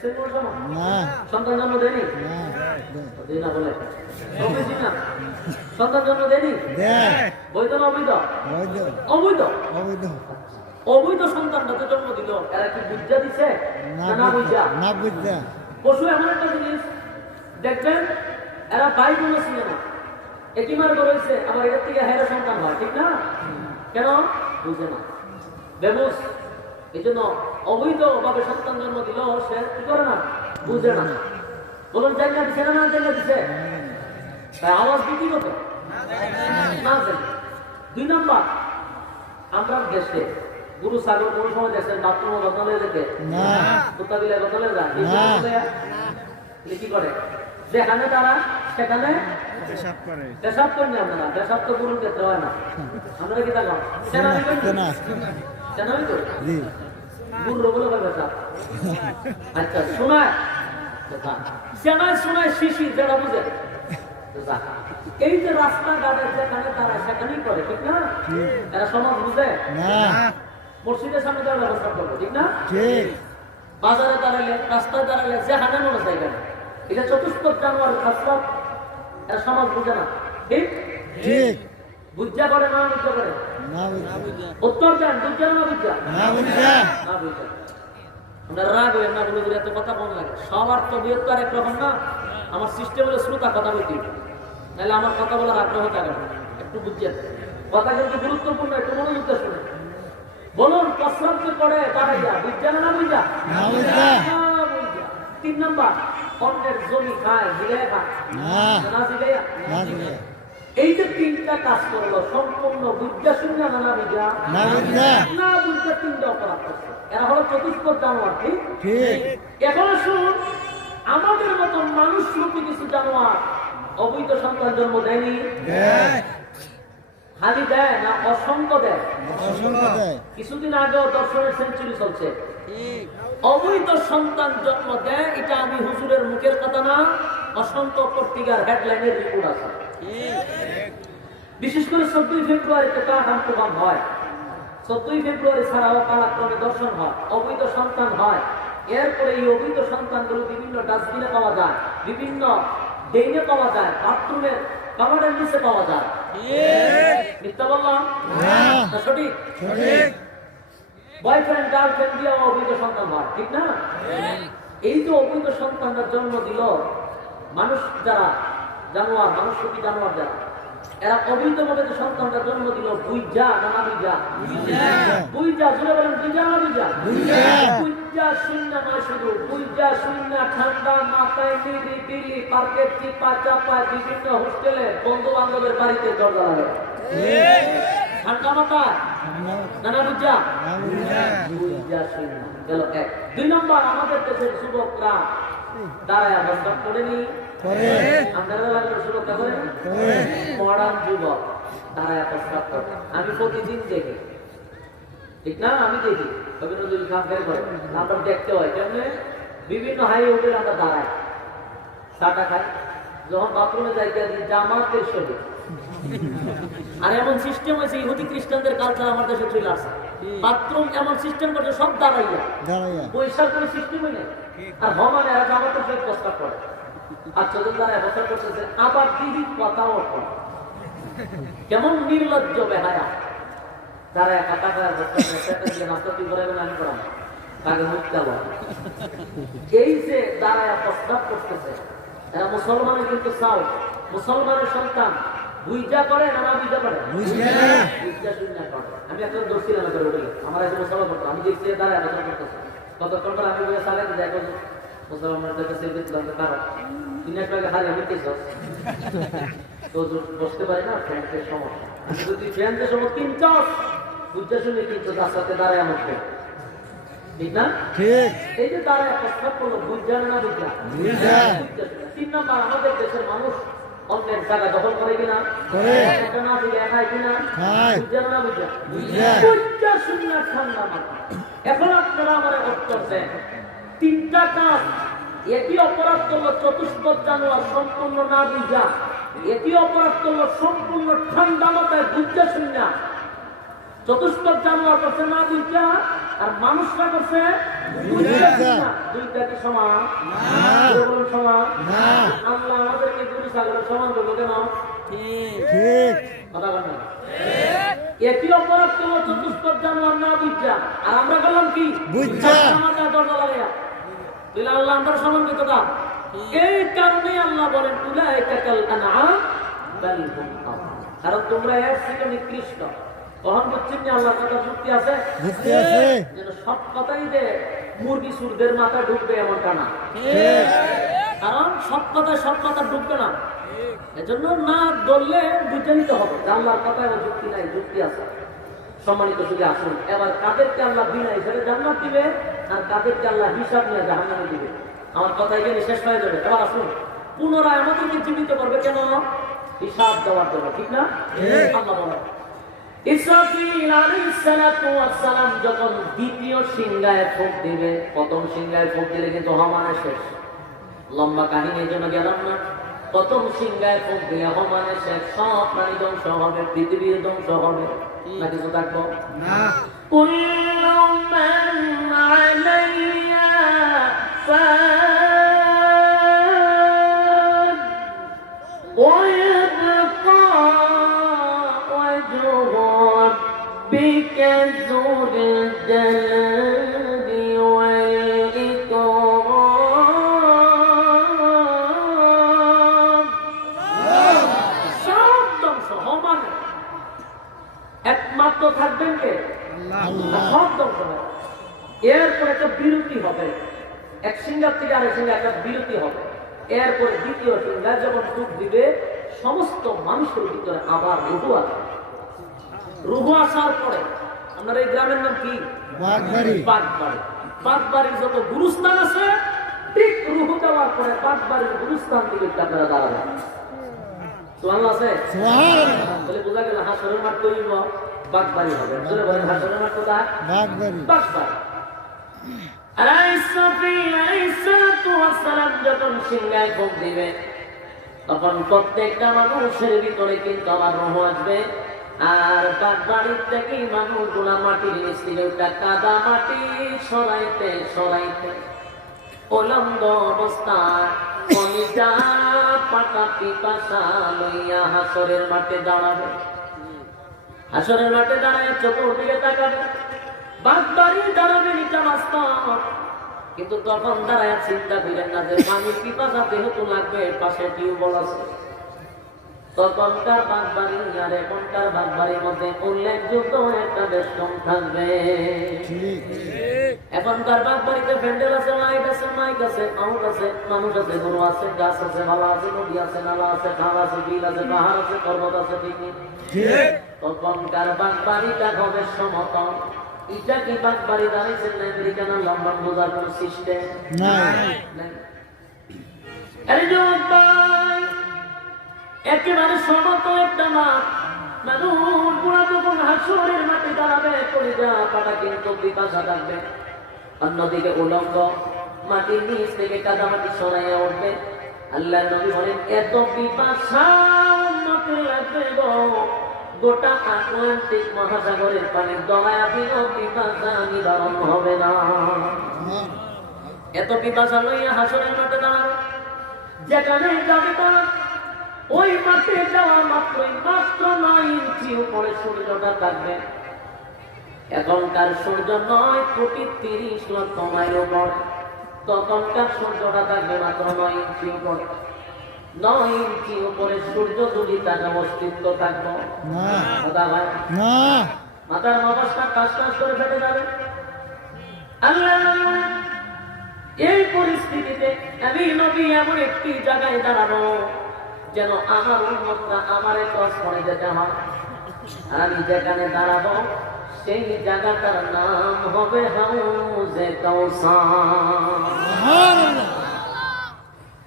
দেখছেন কোন সময় না সন্তান জন্ম দেয়নি না দেয় না বলে সবই না সন্তান জন্ম দেয়নি দেয় বৈধ না অবৈধ বৈধ অবৈধ অবৈধ অবৈধ সন্তানটাকে জন্ম দিল এরা কি বুঝা দিছে না বুঝা না বুঝতে পশু এমন একটা জিনিস দেখবেন এরা ভাই বোন ছিল না একিমার করেছে আবার এর থেকে হেরা সন্তান হয় ঠিক না কেন বুঝে না বেবুস এই জন্য অবৈধ ভাবে সন্তান জন্ম দিল সে কি করে না বুঝে না বলুন জায়গা দিছে না জায়গা দিছে তাই আওয়াজ দিতে হবে না জানি 2 নাম্বার আমরা দেশে গুরু সাগর কোন সময় দেখছেন বাথরুমে বদলে যেতে না কুত্তা দিলে বদলে যায় কি করে যেখানে তারা সেখানে পেশাব করেন আপনারা পেশাব তো গুরুর ক্ষেত্রে হয় না আমরা কি থাকলাম সেনামি করি সেনামি করি গুরু বলে পেশাব আচ্ছা শোনায় সেনায় শোনায় শিশি যেটা বুঝে এই যে রাস্তাঘাটে যেখানে তারা সেখানেই করে ঠিক না এরা সমাজ বুঝে না মসজিদের সামনে তারা ব্যবস্থা করবে ঠিক না ঠিক বাজারে দাঁড়ালে রাস্তায় দাঁড়ালে যেখানে মনে চাইবে না এটা চতুষ্পদ জানোয়ার খাসা এরা সমাজ বুঝে না ঠিক ঠিক বুঝা করে না বুঝা করে না বুঝতে উত্তর দেন বুঝা না বুঝা না বুঝতে না বুঝা আমরা রাগ হয়ে না বলে এত কথা কম লাগে সবার তবিয়ত তো আর একরকম না আমার সিস্টেম হলো শ্রোতা কথা বলতে নাহলে আমার কথা বলার আগ্রহ থাকে না একটু বুঝছেন কথা কিন্তু গুরুত্বপূর্ণ একটু মনোযোগ দিয়ে শুনে বলুন প্রস্রাব যে করে দাঁড়াইয়া বুঝা না বুঝা না বুঝতে 3 নাম্বার অন্যের জমি খায় জিগায় খায় না জিগাইয়া না বুঝতে এই যে 3টা কাজ করলো সম্পূর্ণ বুঝা শুনে না বুঝা না বুঝতে না বুঝা 3টা অপরাধ করছে এরা হলো চতুষ্পদ জানোয়ার ঠিক ঠিক এখন শুন আমাদের মতো মানুষ রূপী কিছু জানোয়ার অবৈধ সন্তান জন্ম দেয়নি খালি দেয় না অসংখ্য দেয় অসংখ্য দেয় কিছুদিন আগেও দর্শনের সেঞ্চুরি চলছে অবৈধ সন্তান জন্ম দেয় এটা আমি হুজুরের মুখের কথা না অসংখ্য পত্রিকার হেডলাইনের রিপোর্ট আছে বিশেষ করে 14 ফেব্রুয়ারিতে কালাক্রম হয় 14 ফেব্রুয়ারি ছাড়াও কালাক্রমে দর্শন হয় অবৈধ সন্তান হয় এরপরে এই অবৈধ সন্তানগুলো বিভিন্ন ডাস্টবিনে পাওয়া যায় বিভিন্ন ড্রেনে পাওয়া যায় বাথরুমের কাভারের নিচে পাওয়া যায় মিথ্যা বললাম না সঠিক বয়ফ্রেন্ড গার্লফ্রেন্ড দিয়ে অবৈধ সন্তান হয় ঠিক না এই যে অবৈধ সন্তানরা জন্ম দিল মানুষ যারা জানোয়ার মানুষ রূপী জানোয়ার যারা এরা অবৈধভাবে যে সন্তানরা জন্ম দিল বুইজা না বুইজা বুইজা জুড়ে বলেন বুইজা না বুইজা বুইজা শূন্য নয় শুধু বুইজা শূন্য ঠান্ডা মাথায় নিরিবিলি পার্কের চিপা চাপায় বিভিন্ন হোস্টেলে বন্ধু বান্ধবের বাড়িতে দরজা লাগে ঠান্ডা মাথায় না বুইজা বুইজা শূন্য গেল 1 2 নম্বর আমাদের দেশের যুবকরা দাঁড়ায় অবস্থা করেনি মডার্ন যুবক দাঁড়ায় প্রস্তাব করে আমি প্রতিদিন দেখি ঠিক না আমি দেখি রবীন্দ্র খান বের করে আমরা দেখতে হয় কেমনে বিভিন্ন হাই হোটেল আমরা দাঁড়াই চাটা খাই যখন বাথরুমে যাই জামাতের শরীর আর এমন সিস্টেম হয়েছে ইহুদি খ্রিস্টানদের কালচার আমার দেশে চলে আসে বাথরুম এমন সিস্টেম করছে সব দাঁড়াইয়া পয়সার কোনো সিস্টেম নেই আর হমানে এরা জামাতের শরীর প্রস্তাব করে আর চোদ্দ দ্বারা বছর করতেছে আবার দিদি কথাও কেমন নির্লজ্জ বেহায়া যারা একা টাকা নাস্তা তুই করে আমি করাম তাকে মুখ দেব এই যে দাঁড়ায় প্রস্তাব করতেছে এরা মুসলমানের কিন্তু চাও মুসলমানের সন্তান বুইজা করে না বুইজা করে বুইজা শূন্য করে আমি একটা দর্শিলাম করে উঠে আমার একজন মুসলমান করতো আমি দেখছি দাঁড়ায় আলোচনা করতেছে কতক্ষণ পর আমি বলে চালাতে যাই মুসলমানদের কাছে দেখলাম কারণ 3 টাকা হারিয়ে নিতেছ তো বসতে পারি না ফ্যানদের সমস্যা যদি ফ্যানদের সমস্যা কিনছস বুঝতে শুনে কিন্তু তার সাথে দাঁড়ায় আমাকে ঠিক না ঠিক এই যে দাঁড়ায় প্রস্তাব করলো বুঝা না বুঝা 3 নম্বর আমাদের দেশের মানুষ অন্যের জায়গা দখল করে কিনা করে না দিলে খায় কিনা বুঝা না বুঝা বুঝা শুনে ঠান্ডা মাথা এখন আপনারা আমার উত্তর দেন 3টা কাজ একই অপরাধ করলো চতুষ্পদ জানোয়ার সম্পূর্ণ না বুঝা একই অপরাধ করলো সম্পূর্ণ ঠান্ডা মাথায় বুঝা শুনে চতুষ্পদ জানোয়ার করছে না বুঝা আর মানুষরা করছে বুইজ্জা। দুইটা কি সমান? না। বলুন সমান। না। আল্লাহ আমাদেরকে গরু ছাগলের সমান করবো কেন? ঠিক কথা বলেন। একই অপরাধ কেউ চতুষ্পদ জানোয়ার না বুঝা, আর আমরা বললাম কি বুইজ্জা। আমাদের দরজা লাগাইয়া তাহলে আল্লাহ আমরা সমান করতে দাম। এই কারণে আল্লাহ বলেন উলাইকা কাল আনআম বাল হুম আযাল। কারণ তোমরা এর থেকে নিকৃষ্ট। কখন বুঝছেন যে আল্লাহর কথা যুক্তি আছে? যুক্তি আছে। যেন সব কথাই যে মুরগি সুরদের মাথায় ঢুকবে এমনটা না। ঠিক কারণ সব কথা ঢুকবে না। এজন্য না ধরলে বুঝে নিতে হবে যে আল্লাহর কথায় যুক্তি নাই, যুক্তি আছে। সম্মানিত শুধু আসুন, এবার কাদেরকে আল্লাহ বিনা হিসাবে জান্নাত দিবে আর কাদেরকে আল্লাহ হিসাব নিয়ে জাহান্নামে দিবে। আমার কথা এখানে শেষ হয়ে যাবে। এবার আসুন, পুনরায় আমাদেরকে জীবিত করবে কেন? হিসাব দেওয়ার জন্য, ঠিক না? আল্লাহ বলেন ইসরাফিল আলাইহিস সালাতু ওয়াস সালাম যখন দ্বিতীয় সিংহায় ফুঁক দিবে, প্রথম সিংহায় ফুঁক দিলে কিন্তু হমানে শেষ। লম্বা কাহিনীর জন্য গেলাম না। প্রথম সিংহায় ফুঁক দিয়ে হমানে শেষ, সব প্রাণী ধ্বংস হবে, পৃথিবীর ধ্বংস হবে। না কিছু থাকবো না কুল্লু মান আলাইহা ফান ওয়া ইয়াবকা ওয়াজহু রাব্বিকা যুল জালালি ওয়াল ইকরাম। সব ধ্বংস হমানে একমাত্র থাকবেন কে? আল্লাহ। সব ধ্বংস হবে। এরপরে একটা বিরতি হবে, এক সিংহার থেকে আরেক সিংহার একটা বিরতি হবে। এরপরে দ্বিতীয় সিংহার যখন সুখ দিবে, সমস্ত মানুষের ভিতরে আবার রুহু আসবে। রুহু আসার পরে আপনার এই গ্রামের নাম কি? বাগবাড়ি। বাগবাড়ি। বাগবাড়ির যত গুরুস্থান আছে, ঠিক রুহু দেওয়ার পরে বাগবাড়ির গুরুস্থান থেকে আপনারা দাঁড়াবেন। সুবহানাল্লাহ আছে? সুবহানাল্লাহ। বলে বোঝা গেল হাসরের মাঠ তৈরি বাগবাড়ি হবে। জোরে বলেন হাসরের মাঠ কোথায়? বাগবাড়ি। বাগবাড়ি। আর ইসরাফিল আলাইহিস সালাতু ওয়াস সালাম যখন সিংহায় ফুঁক দিবে, তখন প্রত্যেকটা মানুষের ভিতরে কিন্তু আবার রূহ আসবে। আর বাগবাড়ির থেকে মানুষগুলা মাটির নিচ থেকে ওটা কাদা মাটি সরাইতে সরাইতে উলঙ্গ অবস্থায় কলিজা পাটা পিপাসা লইয়া হাসরের মাঠে দাঁড়াবে। হাসরের মাঠে দাঁড়ায় চতুর্দিকে তাকাবে, বাগবাড়ি দাঁড়াবে নিচা বাস্তব। কিন্তু তখন দাঁড়ায় চিন্তা করেন না যে পানির পিপাসা যেহেতু লাগবে, পাশে টিউবওয়েল আছে। তখনকার বাগবাড়ি আর এখনকার বাগবাড়ির মধ্যে উল্লেখযোগ্য একটা বেশ কম থাকবে। ঠিক এখনকার বাগবাড়িতে প্যান্ডেল আছে, লাইট আছে, মাইক আছে, আউট আছে, মানুষ আছে, গরু আছে, গাছ আছে, ভালা আছে, নদী আছে, নালা আছে, খাল আছে, বিল আছে, পাহাড় আছে, পর্বত আছে, ঠিক নেই? ঠিক তখনকার বাগবাড়িটা হবে সমতল। এটা কি বাগবাড়ি দাঁড়িয়েছেন আমেরিকান লন্ডন বোঝার কোন সিস্টেম নাই। নাই। এই যে ভাই, একেবারে সমতল একটা মাঠ। মানুষ পুরা যখন হাসরের মাঠে দাঁড়াবে, কলিজা পাটা কিন্তু পিপাসা থাকবে। অন্যদিকে উলঙ্গ মাটির নিচ থেকে কাদামাটি সরাইয়া উঠবে। আল্লাহ নবী বলেন এত পিপাসা উম্মতের লাগবে গো, গোটা আটলান্টিক মহাসাগরের পানির দলায় দিলেও পিপাসা নিবারণ হবে না। এত পিপাসা লইয়া হাসরের মাঠে দাঁড়াবে। যেখানে যাবে তারা ওই মাঠে যাওয়া মাত্রই মাত্র 9 ইঞ্চি উপরে সূর্যটা থাকবে। এখনকার সূর্য 9,30,00,000 মাইল উপরে, তখনকার সূর্যটা থাকবে মাত্র 9 ইঞ্চি উপরে। 9 ইঞ্চি উপরে সূর্য যদি তার অস্তিত্ব থাকবো না কথা ভাই, না মাথার মগজটা কাজ কাজ করে ফেটে যাবে। আল্লাহ এই পরিস্থিতিতে আমি নবী এমন একটি জায়গায় দাঁড়াবো যেন আমার উম্মতরা আমারে ক্রস করে যেতে হয়। আর আমি যেখানে দাঁড়াবো সেই জায়গাটার নাম হবে হাউজে কাউসার।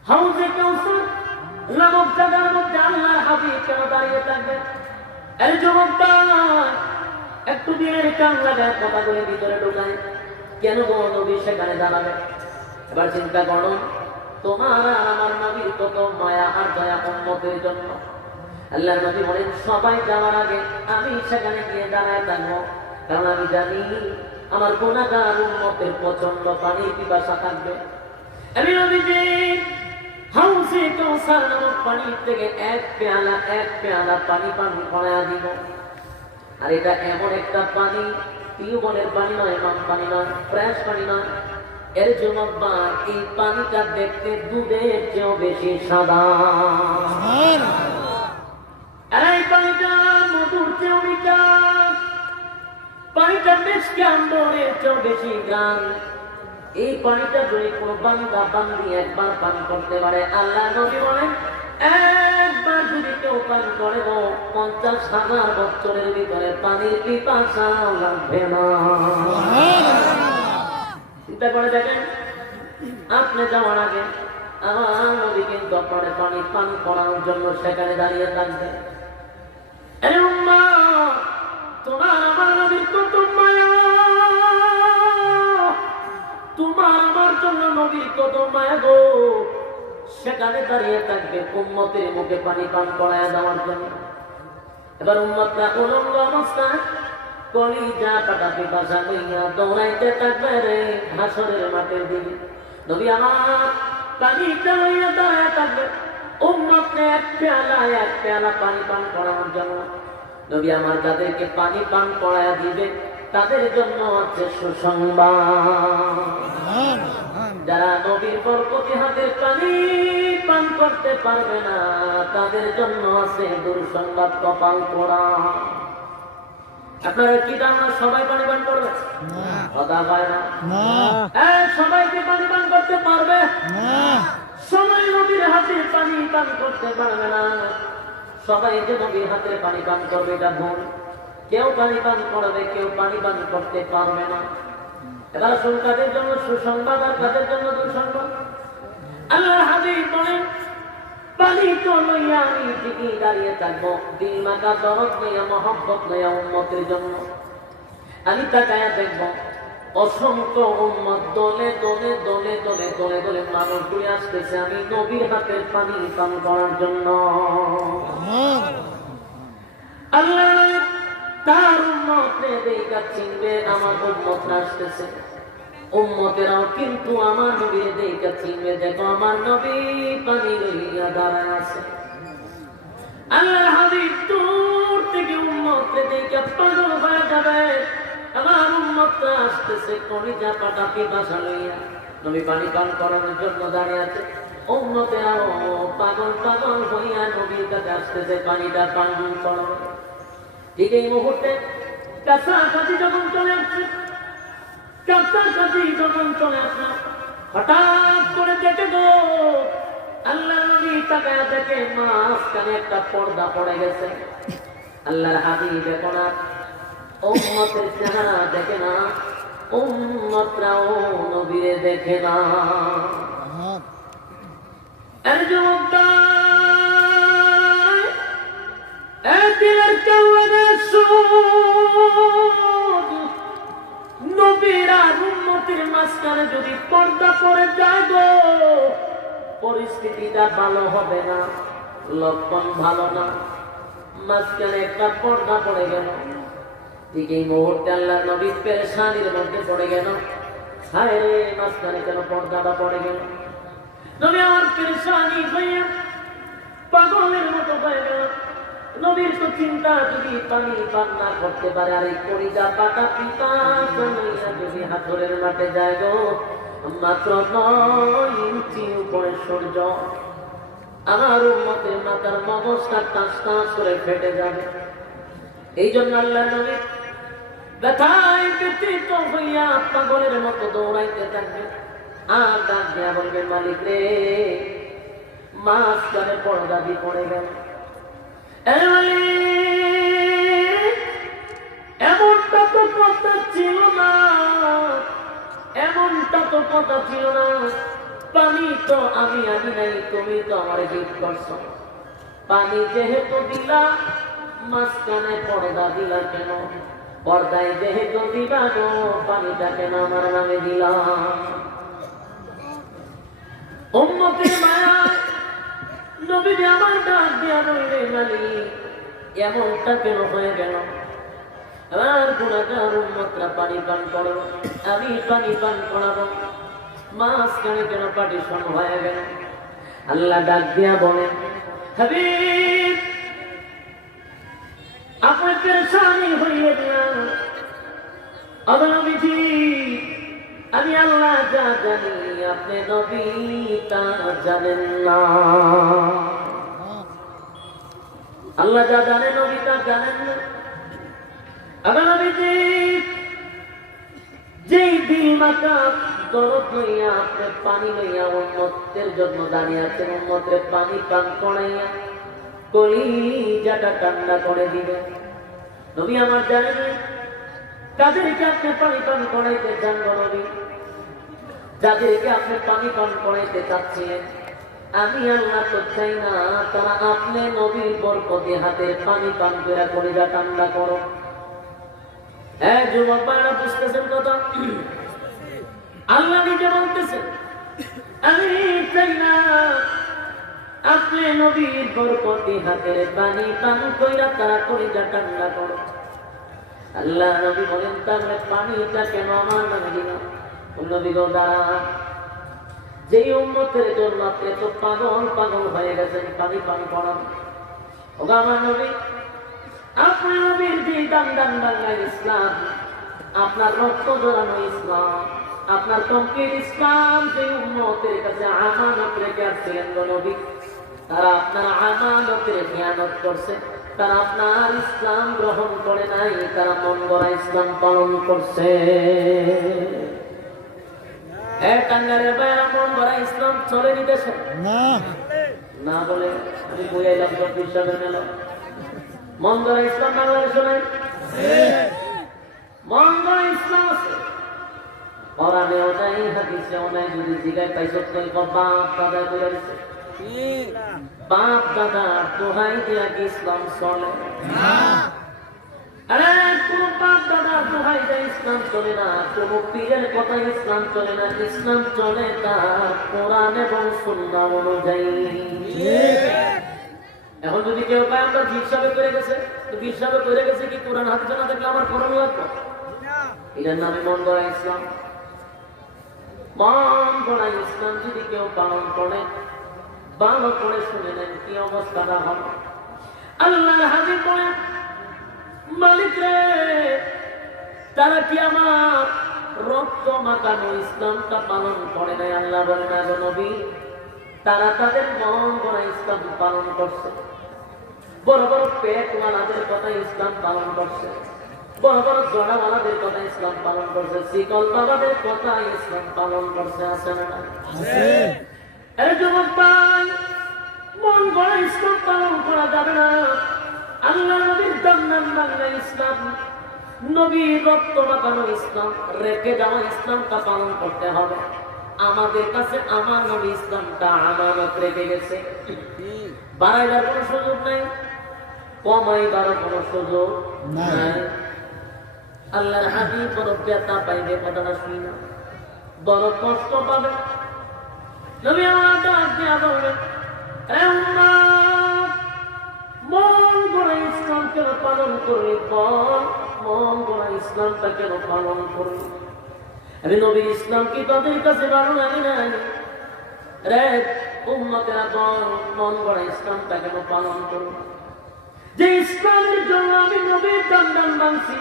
হাউজে কাউসার নামক জায়গার মধ্যে আল্লাহর হাবিব কেন দাঁড়িয়ে থাকবে? এই যুবকটা একটু দিনের কান লাগায় কথাগুলি ভিতরে ঢোকায়। কেন গো নবী সেখানে দাঁড়াবে? এবার চিন্তা করো, তোমার আর আমার নবীর কত মায়া আর দয়া উম্মতের জন্য। আল্লাহ নবী বলেন সবাই যাওয়ার আগে আমি সেখানে গিয়ে দাঁড়ায় থাকবো, কারণ আমি জানি আমার গুনাহগার উম্মতের প্রচন্ড পানির পিপাসা থাকবে। আমি নবীজি হাউসে কাউসার নামক পানি থেকে এক পেয়ালা পানি পান করায়া দিব। আর এটা এমন একটা পানি, টিউবওয়েলের পানি নয়, মাম পানি নয়, ফ্রেশ পানি নয়। এর জন্য এই পানিটা দেখতে দুধের চেয়েও বেশি সাদা। আর এই পানিটা মধুর চেয়েও মিঠা, পানিটা বেশ আম্বরের চেয়েও বেশি গান। এই পানিটা যদি কোনো বান্দা বান্দি একবার পান করতে পারে, আল্লাহ নবী বলেন একবার যদি কেউ পান করে 50,000 বছরের ভিতরে পানির পিপাসা লাগবে না। চিন্তা করে দেখেন, আপনি যাওয়ার আগে আমার নবী কিন্তু আপনার পানি পান করানোর জন্য সেখানে দাঁড়িয়ে থাকবে। আরে উম্মত, তোমার আমার নবীর কত মায়া, তোমার আমার জন্য নবীর কত মায়া গো। সেখানে দাঁড়িয়ে থাকবে উম্মতের মুখে পানি পান করায় দেওয়ার জন্য। এবার উম্মতরা উলঙ্গ অবস্থায় কলিজা কাটা পিপাসা লইয়া দৌড়াইতে থাকবে রে হাসরের মাঠের দিকে। নবী আমার পানিটা লইয়া দাঁড়ায় থাকবে উম্মতকে এক পেয়ালা পানি পান করানোর জন্য। নবী আমার যাদেরকে পানি পান করায়া দিবে তাদের জন্য হচ্ছে সুসংবাদ। যারা নবীর বরকতি হাতের পানি পান করতে পারবে না তাদের জন্য আছে দুঃসংবাদ, কপাল পোড়া। আপনারা কি জানেন সবাই পানি পান করবে? কথা পায় না। সবাইকে পানি পান করতে পারবে? সবাই নবীর হাতের পানি পান করতে পারবে না। সবাই যে নবীর হাতের পানি পান করবে এটা ভুল। কেউ পানি পান করবে, কেউ পানি পান করতে পারবে না। এবার কাদের জন্য সুসংবাদ আর কাদের জন্য দুঃসংবাদ? আল্লাহর হাবিব বলেন পানি তো লইয়া আমি ঠিকই দাঁড়িয়ে থাকবো, দিল মাকা দরদ লইয়া মহব্বত লইয়া উম্মতের জন্য। আমি তাকায়া দেখবো অসংখ্য উম্মত দলে দলে দলে দলে দলে দলে মানুষ ঘুরে আসতেছে আমি নবীর হাতের পানি পান করার জন্য। আল্লাহ তার উম্মতকে দেখা চিনবে, আমার উম্মতরা আসতেছে। উম্মতেরাও কিন্তু আমার নবীর দেখা চিনবে, দেখো আমার নবী পানি লইয়া দাঁড়ায় আছে। আল্লাহর হাবিব দূর থেকে উম্মতকে দেখা পাগল হয়ে যাবে। আমার উম্মতরা আসতেছে কলিজা কাটা পিপাসা লইয়া নবী পানি পান করানোর জন্য দাঁড়িয়ে আছে। উম্মতেরাও পাগল পাগল হইয়া নবীর কাছে আসতেছে পানিটা পান করানো। ঠিক এই মুহূর্তে কাছাকাছি যখন চলে আসছে, হঠাৎ করে দেখে গো আল্লাহ নবী তাকায়া দেখে মাঝখানে একটা পর্দা পড়ে গেছে। আল্লাহর হাবিব এখন আর উম্মতের চেহারা দেখে না, উম্মতরাও নবীরে দেখে না। নবীর আর উম্মতের মাঝখানে যদি পর্দা পড়ে যায় গো পরিস্থিতিটা ভালো হবে না, লক্ষণ ভালো না। মাঝখানে একটা পর্দা পড়ে গেল। ঠিক এই মুহূর্তে আল্লাহ নবী পেরেশানির মধ্যে পড়ে গেল। হায় রে, মাঝখানে কেন পর্দাটা পড়ে গেল? নবী আমার পেরেশানি হইয়া পাগলের মতো হয়ে গেল। নবীর তো চিন্তা যদি পানি পান না করতে পারে আর এই কলিজা পাতা পিপাসা লইয়া যদি হাসরের মাঠে যায় গো মাত্র 9 ইঞ্চি উপরে সূর্য, আমার উম্মতের মাথার মগজটা টাস টাস করে ফেটে যাবে। এই জন্য আল্লাহ নবী ব্যথায় ব্যথিত হইয়া পাগলের মতো দৌড়াইতে থাকবে আর ডাক দেয়া বলবে মালিক রে মাঝখানে পর্দা দিয়ে পড়ে গেল। এমনটা তো কথা ছিল না, এমনটা তো কথা ছিল না। পানি তো আমি নাই, তুমি তো আমার গিফট করছো। পানি যেহেতু দিলা মাঝখানে পর্দা দিলা কেন? পর্দায় যেহেতু দিলা গো পানিটা কেন আমার নামে দিলাম? উম্মতের মায়া নবী আমার ডাক দিয়া রইলে মালিক এমনটা কেন হয়ে গেল? আমার গুনাহগার উম্মতরা পানি পান করো, আমি পানি পান করাবো। মাঝখানে কেন পার্টিশন হয়ে গেল? আল্লাহ ডাক দিয়া বলেন, হাবিব আপনি পেরেশানি হইয়ে দিলাম, নবীজি আমি আল্লাহ যা জানি আপনি নবী তা জানেন না। আল্লাহ যা জানে নবী তা জানেন না। নবীজি যেই দিল মাথা দরদ লইয়া আপনি পানি লইয়া উম্মতের জন্য দাঁড়িয়ে আছেন, উম্মতের পানি পান করাইয়া কলিজাটা ঠান্ডা করে দিবে। নবী আমার জানেন যাদেরকে আপনি পানি পান করাইতে চান নবী, যাদেরকে আপনি পানি পান করাইতে চাচ্ছেন, আমি আল্লাহ তো চাই না তারা আপনি নবীর বরকতে হাতের পানি পান করে কলিজা ঠান্ডা করো। হ্যাঁ যুবক ভাইরা বুঝতেছেন কথা? আল্লাহ নিজে বলতেছেন আমি চাই না আপনি নবীর বরকতে হাতের পানি পান কইরা তারা কলিজা ঠান্ডা করো। আল্লাহ নবী বলেন তাহলে পানিটা কেন আমার নামে দিল? নবী গো দাঁড়া, যেই উম্মতের জন্য আপনি তো পাগল পাগল হয়ে গেছেন পানি পান করান। ওগো আমার নবী, আপনার নবীর যে দান দান বাংলার ইসলাম, আপনার রক্ত জড়ানো ইসলাম, আপনার কমপ্লিট ইসলাম যে উম্মতের কাছে আমানত রেখে আসছিলেন নবী, তারা আপনার আমানতের খেয়ানত করছে, তারা আপনার ইসলাম গ্রহণ করে নাই, তারা মন গড়া ইসলাম পালন করছে। টাঙ্গারের বাইরা মন গড়া ইসলাম চলে নিতেছে না বলে আমি বই আইলাম সব হিসাবে মেল। মন গড়া ইসলাম বাংলাদেশে নাই, মন গড়া ইসলাম আছে। কোরআনেও নাই, হাদিসেও নাই। যদি জিগায় পাইছো তাই বাপ দাদা করে দিছে, বাপ দাদা দোহাই দিয়া কি ইসলাম চলে? আরে কোন বাপ দাদা দোহাই দেয় ইসলাম চলে না, কোন পীরের কথা ইসলাম চলে না। ইসলাম চলে তার কোরআন এবং সুন্নাহ অনুযায়ী। এখন যদি কেউ পায় আমরা বীর সাহেব করে গেছে, তো বীর সাহেব করে গেছে কি কোরআন হাদিসে না দেখলে আমার করণ লাগবে? এটার নামে মন গড়া ইসলাম। মন গড়া ইসলাম যদি কেউ পালন করে, ভালো করে শুনে নেন কি অবস্থাটা হবে। আল্লাহর হাবিব বলেন, মালিক রে তারা কি আমার রক্ত মাখানো ইসলামটা পালন করে নাই? আল্লাহ বলেন আগো নবী, তারা তাদের মন গড়া ইসলাম পালন করছে। বড় বড় পেটওয়ালাদের কথা ইসলাম পালন করছে, বড় বড় জড়াওয়ালাদের কথা ইসলাম পালন করছে, শিকল বাবাদের কথা ইসলাম পালন করছে। আছে না? আরে যুবক ভাই, মন গড়া ইসলাম পালন করা যাবে না। আল্লাহ নবীর দান বাংলা ইসলাম, নবীর রক্ত মাখানো ইসলাম, রেখে যাওয়া ইসলামটা পালন করতে হবে। আমাদের কাছে আমার নবী ইসলামটা আমানত রেখে গেছে। বাড়াইবার কোনো সুযোগ নাই, কমাইবার কোনো সুযোগ নাই। আল্লাহর হাবিব বড় ব্যথা পাইবে, কথাটা শুনি না, বড় কষ্ট পাবে। নবী আমার ডাক দিয়া বলবেন, মন গড়া ইসলাম কেন পালন করলি? বল, মন গড়া ইসলামটা কেন পালন করলি? আমি নবীর ইসলাম কি তাদের কাছে ভালো লাগে নাই? রে উম্মতেরা বল, মন গড়া ইসলামটা কেন পালন করলি? যে ইসলামের জন্য আমি নবীর দান ভাঙছি,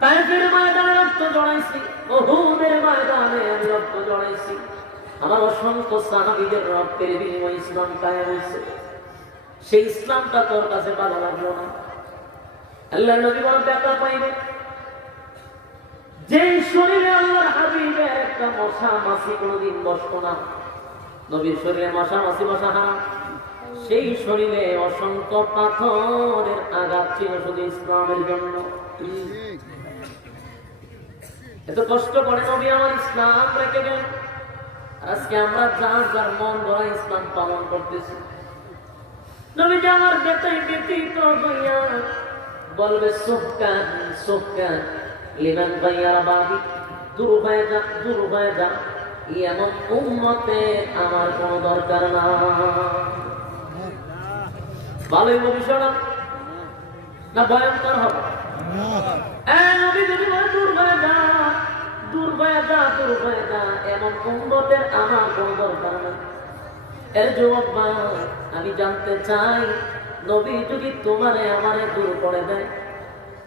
তায়েফের ময়দানে রক্ত জড়াইছি, উহুদের ময়দানে আমি রক্ত জড়াইছি, আমার অসংখ্য সাহাবীদের রক্তের বিনিময়ে ইসলাম কায়েম হয়েছে। সেই ইসলামটা তোর কাছে ভালো লাগলো না। আল্লাহর নবী বলেন ব্যথা পাইবে। যে শরীরে আল্লাহর হাবিবের একটা মশা মাছি কোনোদিন বসতো না, নবীর শরীরে মশা মাছি বসা হারাম, সেই শরীরে অসংখ্য পাথরের আঘাত ছিল শুধু ইসলামের জন্য। এত কষ্ট করে নবী আমার ইসলাম রেখে গেলেন। আজকে আমরা যার যার মন গড়া ইসলাম পালন করতেছি। নবীজি আমার ব্যথায় ব্যতীত হইয়া বলবে সুহকান সুহকান লিমান গায়রা বাদি, দূর হয়ে যা, দূর হয়ে যা, এমন উম্মতে আমার কোনো দরকার না। ভালোই বিষয়টা না ভয়ঙ্কর হবে? নবী যদি বলে দূর হয়ে যা, দূর হয়ে যা, দূর হয়ে যা, এমন উম্মতের আমার কোনো দরকার নাই। এর জবাব ভাই, আমি জানতে চাই নবী যদি তোমারে আমারে দূর করে দেয়,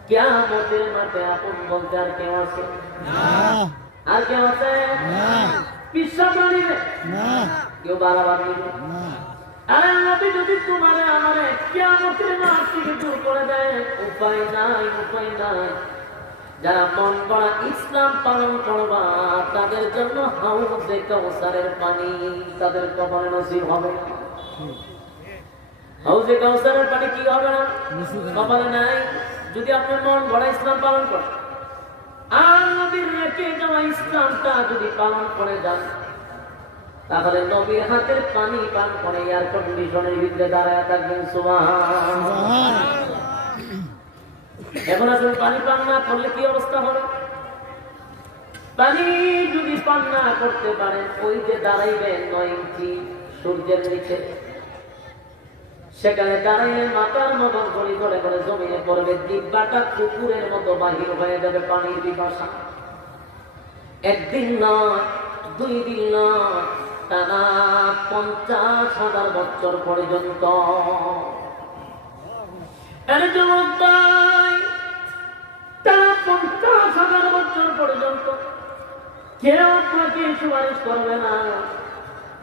কিয়ামতের মাঠে আপন বলতে আর কেউ আছে? আর কেউ আছে? বিশ্বাস মানিবে কেউ বাড়াবার নিবে? আরে নবী যদি তোমারে আমারে কিয়ামতের মাঠ থেকে দূর করে দেয়, উপায় নাই, উপায় নাই। যারা মন করা ইসলাম পালন করবা তাদের জন্য হাউজে কাউসারের পানি তাদের কপালে নসিব হবে না। হাউজে কাউসারের পানি কি হবে না? কপালে নাই। যদি আপনি মন গড়া ইসলাম পালন করেন আর নবীর রেখে যাওয়া ইসলামটা যদি পালন করে যান, তাহলে নবীর হাতের পানি পান করে এয়ার কন্ডিশনের ভিতরে দাঁড়ায় থাকবেন। সুবহান। এখন আসলে পানি পান না করলে কি অবস্থা হবে? পানি যদি পান না করতে পারেন, ওই যে দাঁড়াইবেন 9 ইঞ্চি সূর্যের নিচে, সেখানে দাঁড়াইলে মাথার মতো গড়ি করে করে জমিনে পড়বে, দিব্যাটা কুকুরের মতো বাহির হয়ে যাবে পানির পিপাসা। একদিন নয়, 2 দিন নয়, টানা 50,000 বছর পর্যন্ত। টানা 50,000 বছর পর্যন্ত কেউ আপনাকে সুপারিশ করবে না,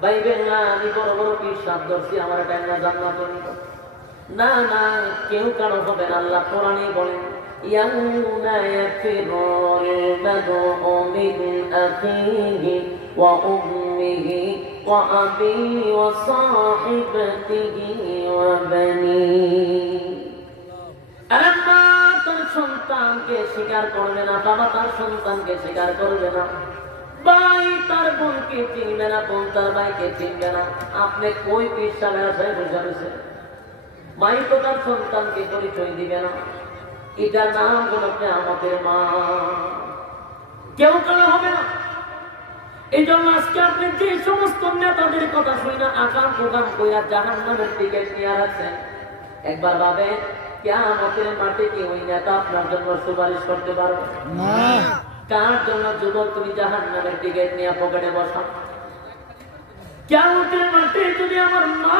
ভাইবেন না আমি বড় বড় পিসাব ধরছি আমার টাইমা জান্নাত নিব। না না, কেউ কারো হবে না। আল্লাহ কোরআনেই বলেন, ইয়াউমা ইয়াফিরুল মার'উ মিন আখিহি ওয়া উম্মিহি ওয়া আবিহি ওয়া সাহিবাতিহি ওয়া বানিহি। আরে মা তার সন্তানকে স্বীকার করবে না, বাবা তার সন্তানকে স্বীকার করবে না, ভাই তার বোনকে চিনবে না, বোন তার ভাইকে চিনবে না। আপনি কই পিসাবের আশায় বসে রয়েছে? মাই তো তার সন্তানকে পরিচয় দিবে না। এটার নাম হলো কিয়ামতের মা। কেউ কারো হবে না। এই জন্য আজকে আপনি যে সমস্ত নেতাদের কথা শুনে না আকাম প্রকাম কইরা জাহান্নামের টিকিট নিয়ে রাখছেন, একবার ভাবেন কিয়ামতের মাঠে কি ওই নেতা আপনার জন্য সুপারিশ করতে পারবে না? কার জন্য যুবক তুমি জাহান্নামের টিকিট নিয়ে পকেটে বসা? কিয়ামতের মাঠে যদি আমার মা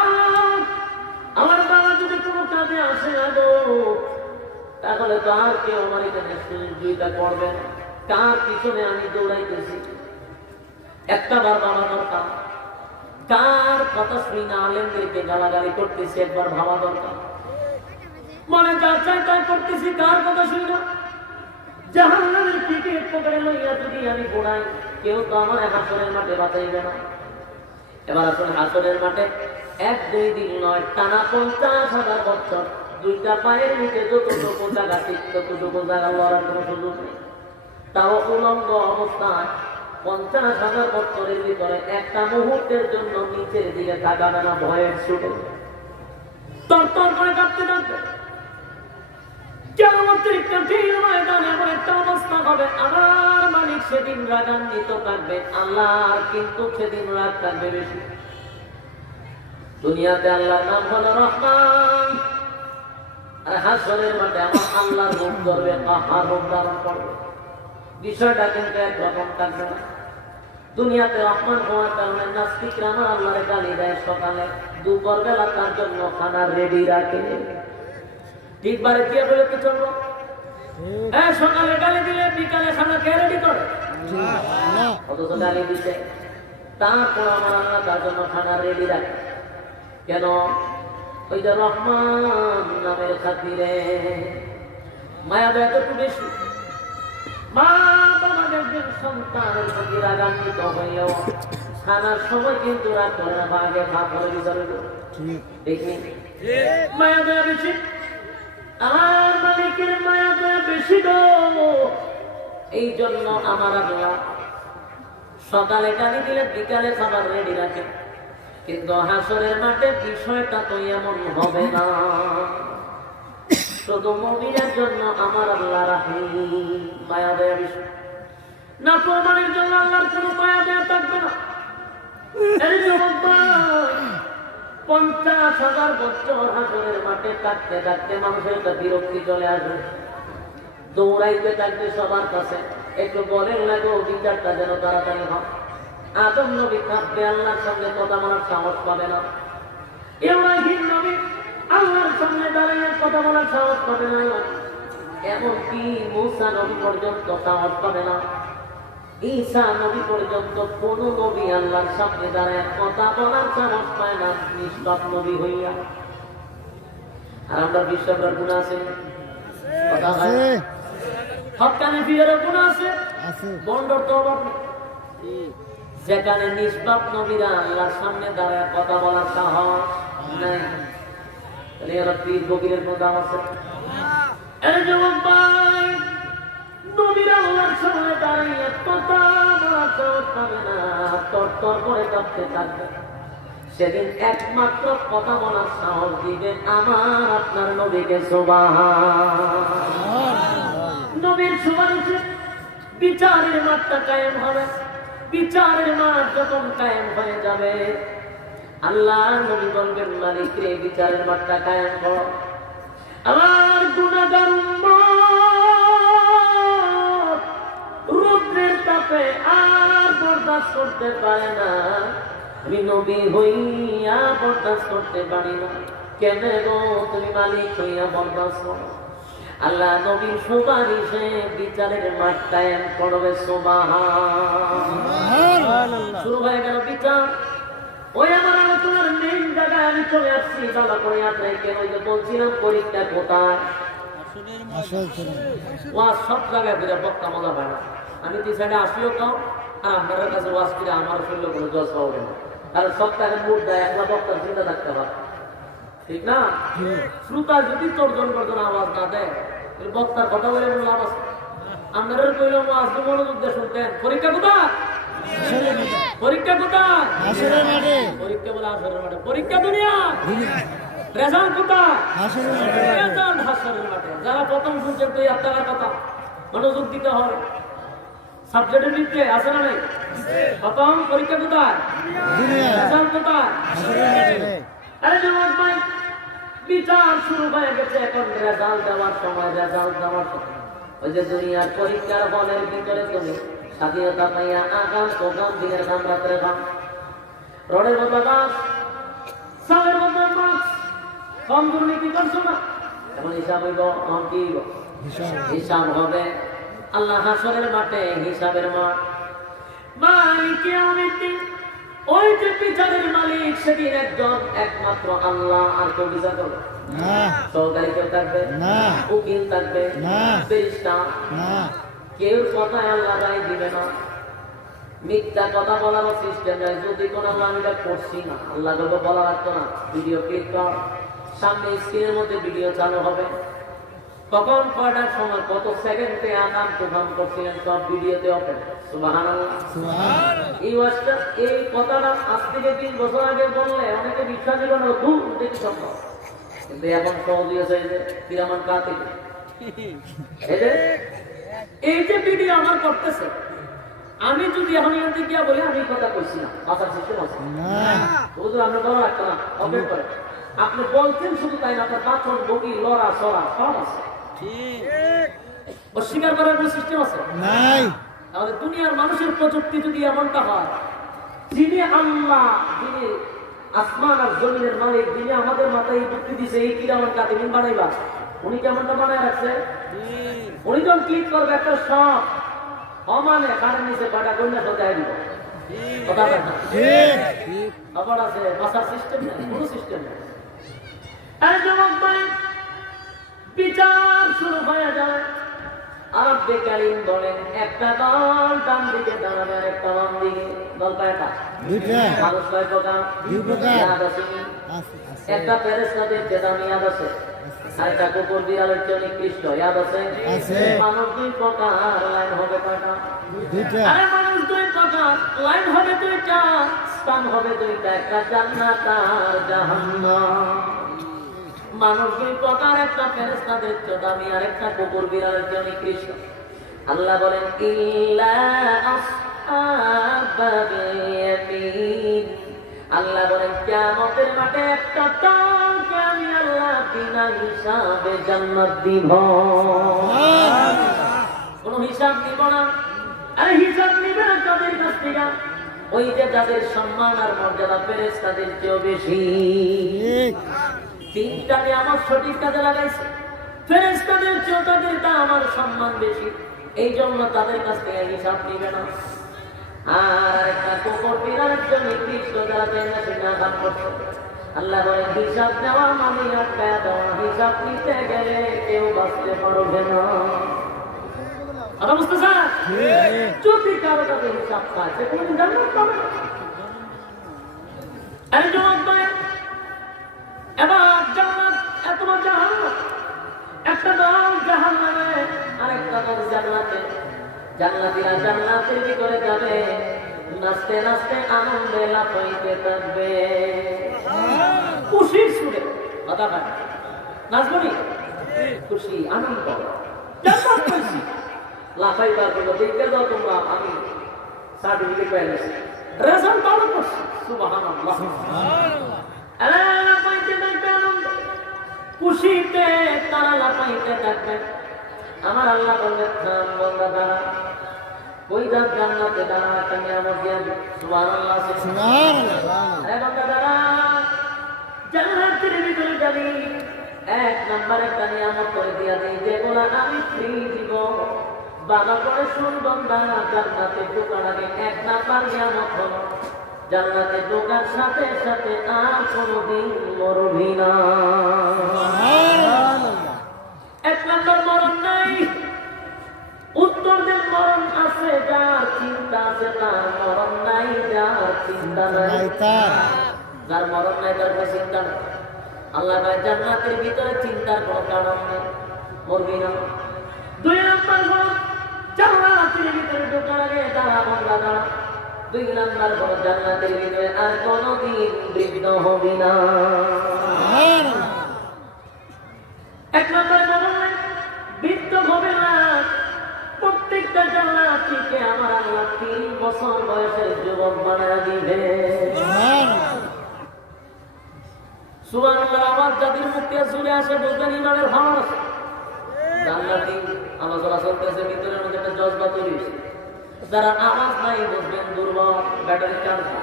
আমার বাবা যদি কোনো কাজে আসে না গো, তাহলে তো আর কেউ আমার এখানে সহযোগিতা করবে না। কার পিছনে আমি দৌড়াইতেছি? একটা বার বাবা দরকার। কার কথা শুনি না আলেমদেরকে গালাগালি করতেছি, একবার ভাবা দরকার। মনে যা চাই তাই করতেছি, কার কথা শুনি না? জাহান্নামের টিকিট পকেটে লইয়া যদি আমি ঘোড়াই, কেউ তো আমার হাসরের মাঠে বাঁচাইবে না। এবার আসলে হাসরের মাঠে 1-2 দিন নয়, টানা 50,000 বছর দুইটা পায়ের নিচে যতটুকু জায়গা ঠিক ততটুকু জায়গা লড়ার কোনো সুযোগ নেই। তাও উলঙ্গ অবস্থায় 50,000 বছরের ভিতরে একটা মুহূর্তের জন্য নিচের দিকে তাকাবে না, ভয়ের ছুটে তরতর করে কাঁপতে থাকবে। কিয়ামতের কঠিন ময়দানে এমন একটা অবস্থা হবে, আমার মালিক সেদিন রাগান্বিত থাকবে, আল্লাহর কিন্তু সেদিন রাগ থাকবে বেশি। দুনিয়াতে আল্লাহর নাম হলো রহমান, আর হাসরের মাঠে আমার আল্লাহর রূপ ধরবে, কাহার রূপ ধারণ করবে। বিষয়টা কিন্তু একরকম থাকবে না। দুনিয়াতে রহমান হওয়ার কারণে নাস্তিকরা আমার আল্লাহরে গালি দেয়, সকালে দুপুর বেলা তার জন্য খানা রেডি রাখে। ঠিকবারে দিয়ে বলে কি চলবো? সকালে গালি দিলে বিকালে খানা কে রেডি করে? অথচ গালি দিচ্ছে, তারপর আমার আল্লাহ তার জন্য খানা রেডি রাখে। কেন? ওই যে রহমান নামের খাতিরে। মায়া দয়া একটু বেশি। মা বাবা দেখবেন সন্তানের প্রতি রাগান্বিত হইলেও খানার সময় কিন্তু রাগ করে না, বাঘে ভাগ করে বিচারে দেখি মায়া দয়া বেশি। আমার মালিকের মায়া দয়া বেশি গো। এই জন্য আমার আল্লাহ সকালে গালি দিলে বিকালে খাবার রেডি রাখে। কিন্তু হাসরের মাঠে বিষয়টা তো এমন হবে না। শুধু মুমিনের জন্য আমার আল্লাহ রাহিম, মায়া দয়া বেশি। না প্রমাণের জন্য আল্লাহর কোনো মায়া দয়া থাকবে না। 50,000 বছর হাসরের মাঠে থাকতে থাকতে মানুষের একটা বিরক্তি চলে আসবে। দৌড়াইতে থাকবে সবার কাছে, একটু বলেন লাগো বিচারটা যেন তাড়াতাড়ি হয়। আদম নবী থাকবে, আল্লাহর সঙ্গে কথা বলার সাহস পাবে না। ইব্রাহিম নবী আল্লাহর সঙ্গে দাঁড়িয়ে কথা বলার সাহস পাবে না। এমনকি মূসা নবী পর্যন্ত সাহস পাবে না। ঈসা নবী পর্যন্ত কোন নবী আল্লাহর সামনে দাঁড়ায় কথা বলার সাহস পায় না নিষ্পাপ নবী হইয়া। আর আমরা বিশ্বাসের গুণ আছে, কথা আছে হয় হক্কানি ফিরের গুণ আছে, আছে বন্ডর তো অভাব নেই। যেখানে নিষ্পাপ নবীরা আল্লাহর সামনে দাঁড়ায় কথা বলার সাহস নাই, তাহলে এরা পীর ফকিরের কোনো দাম আছে? এই যুবক ভাই, নবীরা আল্লাহর সামনে দাঁড়িয়ে কথা বলার সাহস পাবে না, তরতর করে কাঁপতে থাকবে। সেদিন একমাত্র কথা বলার সাহস দিবে আমার আপনার নবীকে। সুবহান। নবীর সুপারিশে বিচারের মাঠটা কায়েম হবে। বিচারের মাঠ যখন কায়েম হয়ে যাবে, আল্লাহ নবী বলবেন, মালিক রে বিচারের মাঠটা কায়েম কর। আমার গুনাহগার উম্মত রৌদ্রের তাপে আর বরদাস্ত করতে পারে না, আমি নবী হইয়া বরদাস্ত করতে পারি না। কেমনে গো তুমি মালিক হইয়া বরদাস্ত করো? আল্লাহ নবীর সুপারিশে বিচারের মাঠ কায়েম করবে। সুবহান। শুরু হয়ে গেল বিচার। ওই আমার আলোচনার মেইন জায়গায় আমি চলে আসছি। ভালো করে আপনি কেন যে বলছিলাম পরীক্ষা কোথায়? আসল ছিল ওয়াজ সব জায়গায় ঘুরে বক্তা মজা পায় না। আমি দুই সাইডে আসিও কাও, আর আপনার কাছে ওয়াজ করে আমার শরীরে কোনো জজ পাবে না। কারণ সপ্তাহের মুড দেয়, একলা বক্তার চিন্তা থাকতে হয়, ঠিক না? শ্রোতা যদি তর্জন গর্জন আওয়াজ না দেয়, বক্তার কথা বলে কোনো লাভ আছে? আপনারা কইলে ওয়াজ মনোযোগ দিয়ে শুনতেন। পরীক্ষা কোথায়? পরীক্ষা কোথায়? আসলে মাঠে পরীক্ষা বলে আসরের মাঠে। পরীক্ষা দুনিয়া, রেজাল্ট কোথায়? আসলে মাঠে রেজাল্ট হাসরের মাঠে। যারা প্রথম শুনছেন তো আপনার কথা মনোযোগ দিতে হবে। সাবজেক্টের ভিত্তিতে আছে না নাই? প্রথম পরীক্ষা কোথায়? দুনিয়া রেজাল্ট কোথায়? আসলে মাঠে আরে যুবক ভাই, বিচার শুরু হয়ে গেছে। এখন রেজাল্ট দেওয়ার সময়, রেজাল্ট দেওয়ার সময়। ওই যে দুনিয়ার পরীক্ষার হলের ভিতরে তুমি স্বাধীনতা পাইয়া আগাম প্রোগ্রাম দিনের দাম রাত্রে দাম, রোডের মতো বাস, সালের মতো মাছ, কম দুর্নীতি করছো না, এখন হিসাব হইব। কি হিসাব হবে? আল্লাহ হাসরের মাঠে হিসাবের মাঠ। মালিক ইয়াউমিদ্দিন, ওই যে বিচারের মালিক, সেদিন একজন একমাত্র আল্লাহ। আর কেউ বিচার করবে না সহকারী কেউ থাকবে না উকিল থাকবে না ফেরেশতা, না কেউ কথায় আল্লাহ রায় দিবে না। মিথ্যা কথা বলার সিস্টেম নাই। যদি কোনো আমি এটা করছি না, আল্লাহ কথা বলা রাখতো না। ভিডিও ক্লিক কর, সামনে স্ক্রিনের মধ্যে ভিডিও চালু হবে। কখন কয়টার সময় কত সেকেন্ডে আকাম তুফান করছিলেন সব ভিডিওতে ওপেন। সুবহানাল্লাহ। সুবহান এই ওয়াজটা, এই কথাটা আজ থেকে 3 বছর আগে বললে অনেকে বিশ্বাস করবে না, দূর দেখি সম্ভব। কিন্তু এখন সহজ হয়েছে যে কিরামান কাতিব। এই যে ভিডিও আমার করতেছে, আমি যদি এখন এখান থেকে গিয়া বলি আমি কথা কইছি না, আসার সিস্টেম আছে না হুজুর, আমরা বলা রাখতো না, ওপেন করে আপনি বলছেন শুধু তাই না, আপনার পাথর বগি লড়া সরা সব আছে। অস্বীকার করার কোনো সিস্টেম আছে? নাই আমাদের দুনিয়ার মানুষের প্রযুক্তি যদি এমনটা হয়, যিনি আল্লাহ, যিনি আসমান আর জমিনের মালিক, যিনি আমাদের মাথায় এই বুদ্ধি দিছে এই কিরামান কাতিবিন বানাইবা, উনি কেমনটা বানায় রাখছে? উনি যখন ক্লিক করবে একটা সব অমানে কারের নিচে কয়টা কন্যা সজায় দিব। কথা বলেন না? ঠিক আবার আছে বাসার সিস্টেম নেই, কোনো সিস্টেম নেই। এই যুবক ভাই, বিচার শুরু হয়ে যায়। আরব বেকারিন বলেন একটা দল ডান দিকে দাঁড়াবে আর একটা বাম দিকে। দল কয়টা? দুইটা মানুষ কয় প্রকার? দুই প্রকার। ইয়াদ আছে কি? আছে আছে একটা ফেরেশতাদের চেতনা ইয়াদ আছে, আর একটা কুকুর বিড়ালের চেয়ে নিকৃষ্ট ইয়াদ আছে। আছে। মানুষ দুই প্রকার, লাইন হবে কয়টা? দুইটা আরে মানুষ দুই প্রকার, লাইন হবে দুইটা, স্থান হবে দুইটা, একটা জান্নাত আর জাহান্নাম। মানুষ দুই প্রকার, একটা ফেরেশতাদের চেতনা আর একটা কুকুর বিড়ালের চেয়ে নিকৃষ্ট। আল্লাহ বলেন ইল্লা আসহাবাল ইয়ামিন। আল্লাহ বলেন কিয়ামতের মাঠে একটা দলকে আমি আল্লাহ বিনা হিসাবে জান্নাত দিব। কোনো হিসাব নিব না। আরে হিসাব নিবে না তাদের কাছ থেকে, ওই যে যাদের সম্মান আর মর্যাদা ফেরেশতাদের চেয়েও বেশি। তিনটা নিয়ামত সঠিক কাজে লাগাইছে, ফেরেশতাদের চেয়েও তাদের দাম আর সম্মান বেশি, এই জন্য তাদের কাছ থেকে হিসাব নিবে না। আর একটা কুকুর বিড়ালের জন্য নির্দিষ্ট যারা জান্নাতে না দান করছে, আল্লাহ বলেন হিসাব দেওয়া মানে আটকায়া দেওয়া, হিসাব নিতে গেলে কেউ বাঁচতে পারবে না। কথা বুঝতে স্যার? যদি কারো কাছে হিসাব পায় সে কোনো জান্নাত পাবে না। এই জবাব দেয় এবার জান্নাত এতবার জাহান্নাম, একটা দল জাহান্নামে আরেকটা দল জান্নাতে। জান্নাতীরা জান্নাতের ভিতরে যাবে, নাচতে নাচতে আনন্দে লাফাইতে থাকবে খুশির সুরে। কথা বলে নাচবো নি, খুশি আনন্দ, জান্নাত পাইছি, লাফাইবার কোনো দেখতে দাও তোমরা, আমি সার্টিফিকেট পেয়ে গেছি, রেজাল্ট ভালো করছি, সুবহানাল্লাহ। লাফাইতে থাকবে আনন্দ খুশিতে, তারা লাফাইতে থাকবে। আমার আল্লাহ বললেন থাম বান্দা দাঁড়া, ওই রাত জান্নাতে দাঁড়া, একটা নিয়ামত দিয়ে সুবহানাল্লাহ সুবহানাল্লাহ। আরে বান্দা দাঁড়া, জান্নাতের ভিতরে যাবি, এক নাম্বার একটা নিয়ামত করে দিয়া দেই, যেগুলা আমি ফ্রি দিব। বাবা করে শুন বান্দা, জান্নাতে ঢোকার আগে এক নাম্বার নিয়ামত হলো জান্নাতে ঢোকার সাথে সাথে আর কোনোদিন মরবি না। এক নাম্বার মরণ নাই। উত্তর দেন মরণ আছে যার চিন্তা আছে, তার মরণ নাই যার চিন্তা নাই। যার মরণ নাই তার কোনো চিন্তা নাই। আল্লাহ ভাই জান্নাতের ভিতরে চিন্তার কোনো কারণ নেই, মরবি না। দুই নাম্বার হলো জান্নাতের ভিতরে ঢোকার আগে দাঁড়া বান্দা দাঁড়া। দুই নাম্বার হলো জান্নাতের ভিতরে আর কোনোদিন বৃদ্ধ হবি না। এক নম্বর মরণ নাই, বৃদ্ধ হবে না। প্রত্যেকটা জান্নাতীকে আমার আল্লাহ 3 বছর বয়সের যুবক বানায় দিবে। সুবহানাল্লাহ। আওয়াজ যাদের মুখে চলে আসে বুঝবেন ইমানের ভাব আছে। জান্নাতি আলোচনা চলতেছে, ভিতরের মধ্যে একটা জজবা তৈরি হয়েছে। যারা আওয়াজ নাই বুঝবেন দুর্বল, ব্যাটারি চার্জ না,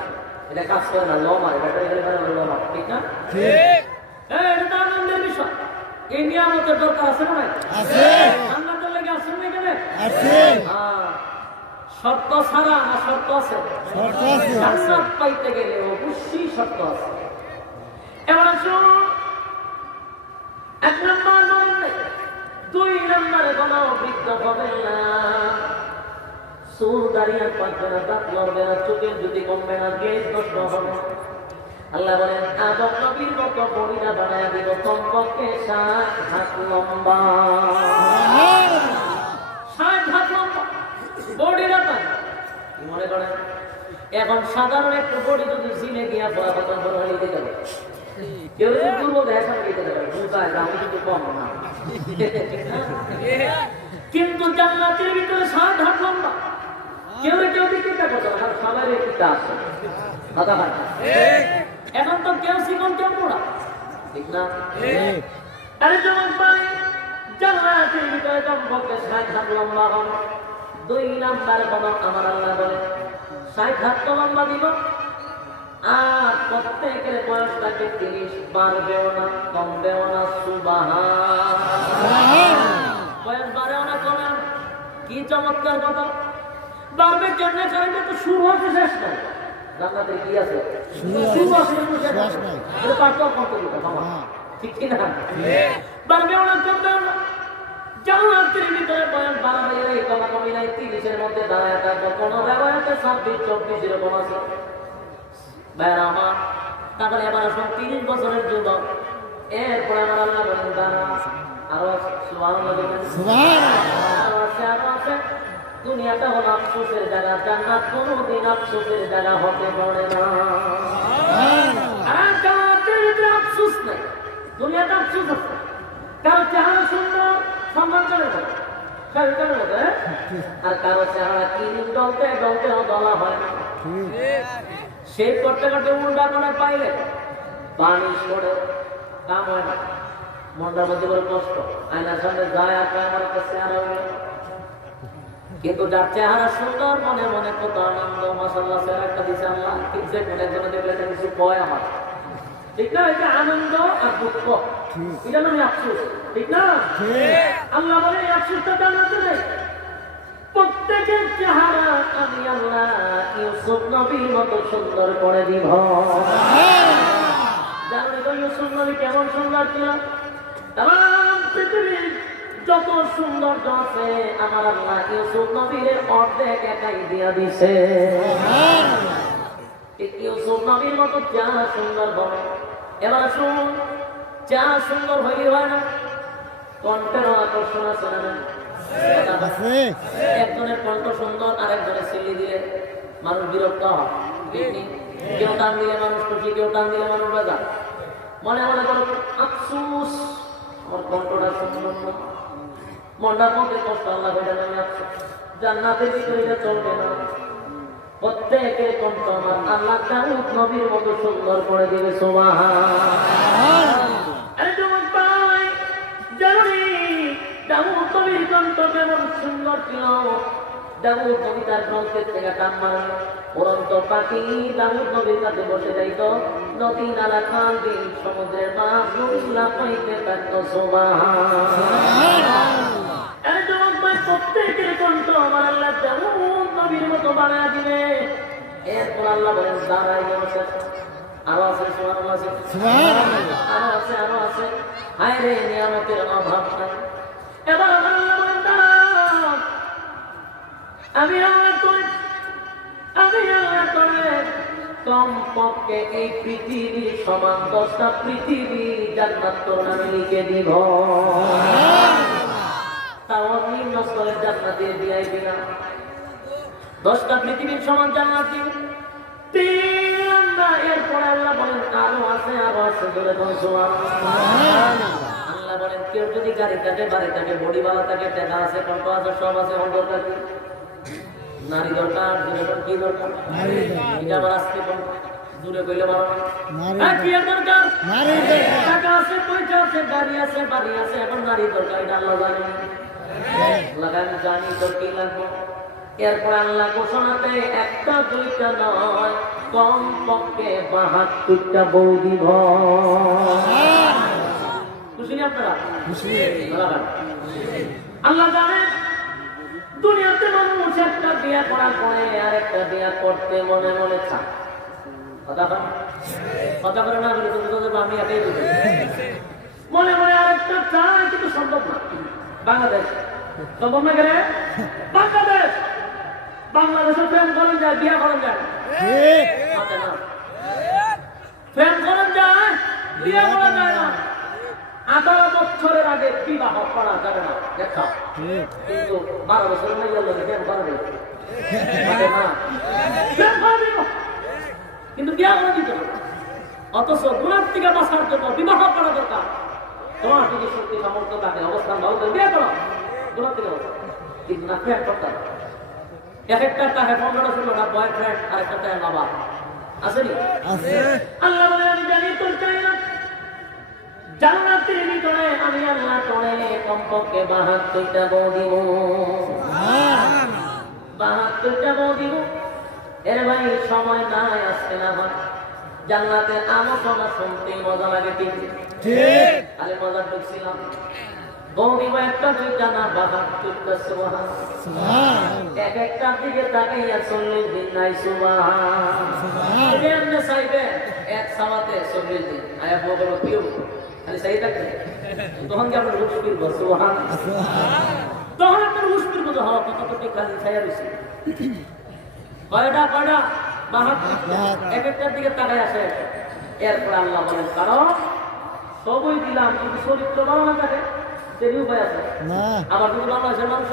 এটা কাজ করে না, লো মারে ব্যাটারি গেলে লো মারে, ঠিক না? এটা তো আনন্দের বিষয়। এই নিয়ামতের দরকার আছে না? আছে। জান্নাতের লাগি আছে না এখানে? আছে। হ্যাঁ, শর্ত ছাড়া না শর্ত আছে? শর্ত আছে। জান্নাত পাইতে গেলে অবশ্যই শর্ত আছে। এবার আসুন, এক নম্বর মরণ নেই, দুই নম্বরে কোনো বৃদ্ধ হবে না, চুল দাঁড়িয়ে পাকবে না, দাঁত লড়বে না, চোখের যদি কমবে না, গ্যাস নষ্ট হবে না। আল্লাহ বলেন আদম নবীর মতো বডিটা বানায় দিব কমপক্ষে 60 হাত লম্বা। 60 হাত লম্বা বডিটা পান কি মনে করেন? এখন সাধারণ একটু বডি যদি জিমে গিয়া বড় বড় হয়ে যেতে পারে, কেউ যদি দুর্বল দেয় সামনে যেতে পারে, বুঝায় আমি কিন্তু কম না। কিন্তু জান্নাতের ভিতরে 60 হাত লম্বা, কেউ কেউ চিন্তা করতে না, সবাই চিন্তা আছে। কথা হয় এখন তো কেউ শিকন কেউ পোড়া, ঠিক না? আরে যেমন ভাই জান্নাতের ভিতরে কমপক্ষে 60 হাত লম্বা হবে। দুই নাম্বার হলো আমার আল্লাহ বলে 60 হাত লম্বা দিব, আর প্রত্যেকের বয়সটাকে 30 বাড়বেও না কমবেও না। সুবহানাল্লাহ। বয়স বাড়েও না কমে না, কি চমৎকার কথা। বাড়বে কেমনে? কারণ তো শুরু হতে শেষ নাই। জান্নাতে কি আছে? শুরু আছে, শেষ নাই। এটা পার্থক্য করতে দিতে বাবা, ঠিক কি না? বাড়বেও না কমবেও না। জান্নাতের ভিতরে বয়স বাড়াবে নাই কমাকমি নাই, 30-এর মধ্যে দাঁড়ায় থাকবে। কোনো রেওয়ায়াতে 26-24 এরকম আছে। ভাইরা আমার, তারপরে এবার আসুন 30 বছরের যুবক, এরপরে আমার আল্লাহ বলেন দাঁড়া, আরো সুবহানাল্লাহ বলেন, সুবহানাল্লাহ। দুনিয়াটা হলো আফসোসের জায়গা, জান্নাত কোনোদিন আফসোসের জায়গা হতে পারে না। আর জান্নাতের ভিতরে আফসোস নেই, দুনিয়াটা আফসোস আছে। কারো চেহারা সুন্দর, সম্মান করে বলে, আর কারো চেহারা কি ডলতে ডলতেও বলা হয় না। শেভ করতে করতে উল্টা করে পাইলে পানিশ করে কাম হয় না। মনটার মধ্যে বড় কষ্ট, আয়নার সামনে যায় আর আমার একটা চেহারা হলো। কিন্তু যার চেহারা সুন্দর, মনে মনে কত আনন্দ, মাশাআল্লাহ চেহারা একটা দিছে আল্লাহ, ঠিক যে কোন একজনে দেখলে একটা কিছু ভয় আমার, ঠিক না? এটা আনন্দ আর দুঃখ, এটা নামে আফসোস, ঠিক না? আল্লাহ বলে এই আফসোসটা জানাতে নেই। প্রত্যেকের চেহারা আমি আল্লাহ ইউসুফ নবীর মতো সুন্দর করে দিব। জানেন তো ইউসুফ নবী কেমন সুন্দর ছিল? তাম পৃথিবীর যত সৌন্দর্য আছে আমার আল্লাহ ইউসুফ নবীর অর্ধেক একাই দিয়া দিছে। ইউসুফ নবীর মতো চেহারা সুন্দর বলে। এবার শুন, চেহারা সুন্দর হইলে হয় না, কণ্ঠেরও আকর্ষণ আছে না? একজনের কণ্ঠ সুন্দর আর একজনের সিলি দিলে মানুষ বিরক্ত হয়। কেউ টান দিলে মানুষ খুশি, কেউ টান দিলে মানুষ বেজা। মনে মনে করো আফসুস, আমার কণ্ঠটা সুন্দর না, মনটার মধ্যে কষ্ট, আল্লাহ বেটা নামে আফসুস। জান্নাতের ভিতরে এটা চলবে না। প্রত্যেকের কণ্ঠ আমার আল্লাহ দাউদ নবীর মতো সুন্দর করে দিবে। দাউদ নবীর কণ্ঠ কেমন সুন্দর ছিল! দাউদ নবী তার গ্রন্থের থেকে টান মারল, উড়ন্ত পাখি দাউদ নবীর কাছে বসে যাইত, নদী নালা খাল বিল সমুদ্রের মাছ নদীগুলা পাইতে থাকতো। প্রত্যেকের কণ্ঠ আমার আল্লাহ দাউদ নবীর মতো বানায় দিবে। এরপর আল্লাহ বলেন দাঁড়াই বসে, আরো আছে, সুবহানাল্লাহ আছে, আরো আছে, আরো আছে। হায় রে, নিয়ামতের অভাব নাই। এবার আমার আল্লাহ বলেন দাঁড়াও, আমি আল্লাহ করে কমপক্ষে এই পৃথিবীর সমান 10টা পৃথিবী জান্নাত তোর নামে লিখে দিব। তাও নিম্ন স্তরের জান্নাতের ভিআইপি না, 10টা পৃথিবীর সমান জান্নাত দিব। এরপরে আল্লাহ বলেন আরো আছে, আরো আছে। আল্লাহ বলেন কেউ যদি গাড়ি থাকে, বাড়ি থাকে, বডিওয়ালা থাকে, টাকা আছে, কণ্ঠ আছে, সব আছে, দরকার কি? নারী দরকার। কি দরকার? এটা আবার আসতে দূরে কইলে পারো না। কি দরকার? টাকা আছে, পয়সা আছে, গাড়ি আছে, বাড়ি আছে, এখন নারী দরকার। এটা আল্লাহ জানেন, আমি জানি তো কি লাগবে। এরপর আল্লাহ ঘোষণাতে একটা দুইটা নয়, কমপক্ষে 72টা বউ দিব। খুশি না আপনারা? আল্লাহ জানেন দুনিয়াতে মানুষ একটা বিয়ে করার পরে আর একটা বিয়ে করতে মনে মনে চায়। কথা বলে না, আমি এটাই বুঝি, মনে মনে আরেকটা চায়, কিন্তু সম্ভব না। বাংলাদেশ সম্ভব না গেলে বাংলাদেশে প্রেম করেন যায়, বিয়ে করেন যায়, প্রেম করেন যায়, বিয়ে করা যায় না। 18 বছরের আগে বিবাহ করা যাবে না, দেখা। কিন্তু 12 বছরের মেয়ে প্রেম করা যাবে, কিন্তু বিয়ে করা দিতে হবে। অথচ গুণার থেকে বাঁচার জন্য বিবাহ করা দরকার। তোমার যদি শক্তি সামর্থ্য থাকে, অবস্থান ভালো থাকে, বিয়ে করো, গুণার থেকে বাঁচা। কিন্তু না, প্রেম করতে হবে। এক একটা তাহে 15-16টা বয়ফ্রেন্ড, আর একটা তাহে বাবা আসেনি। আল্লাহ বলে আমি জানি তোর চাই না। জান্নাতের ভিতরে আমি আল্লাহ করে কমপক্ষে 72টা বউ দিব। 72টা বউ দিব। এর ভাই সময় নাই, আসতে না হয়। জান্নাতের আলোচনা শুনতে মজা লাগে, ঠিক? খালি মজা ঢুকছিলাম। বউ দিব একটা দুইটা না, 72টা। সুবহানাল্লাহ। এক একটার দিকে তাকাইয়া 40 দিন নাই। সুবহানাল্লাহ। চাইবে এক সামাতে 40 দিন আয়া বড় কেউ খালি চাই থাকবে, তখন কি আপনার হুশ ফিরবো? সুবহানাল্লাহ। তখন আপনার হুশ ফিরবো, হওয়া কথা তো খালি ছায়া রয়েছে। কয়টা 72, এক একটার দিকে তাকাই আসে। এরপর আল্লাহ বলেন কারণ সবই দিলাম, কিন্তু চরিত্র ভালো না থাকে, সেই উপায় আছে। আবার যদি বাংলাদেশের মানুষ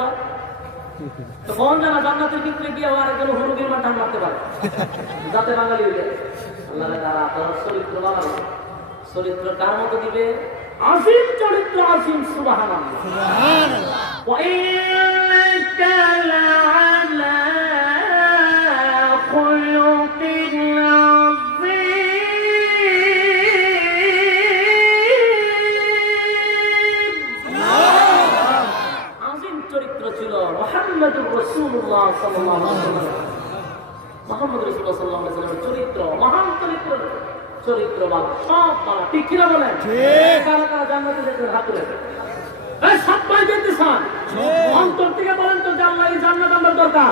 তো কোন জানা জান্নাতের ভিতরে গিয়ে আরেকজন হুরুগির মাঠা মারতে পারে, যাতে বাঙালি হয়ে যায়। আল্লাহ তারা আপনার চরিত্র বানাবে। চরিত্র কার মতো দিবে? আসিম চরিত্র, আসিম। সুবহানাল্লাহ। ওয়া ইন্নাকা লা'আলা খুলুকিন আযীম। মুহাম্মাদুর রাসূলুল্লাহ সাল্লাল্লাহু আলাইহি ওয়াসাল্লাম, মুহাম্মদ রাসূলুল্লাহ সাল্লাল্লাহু আলাইহি ওয়াসাল্লামের চরিত্র, মহান চরিত্রবান, সব মানা। ঠিক কিনা বলেন? কারা কারা জান্নাতে যেতে হাত তুলে? এই সবাই যেতে চান? অন্তর থেকে বলেন তো, যে আল্লাহ এই জান্নাত আমার দরকার।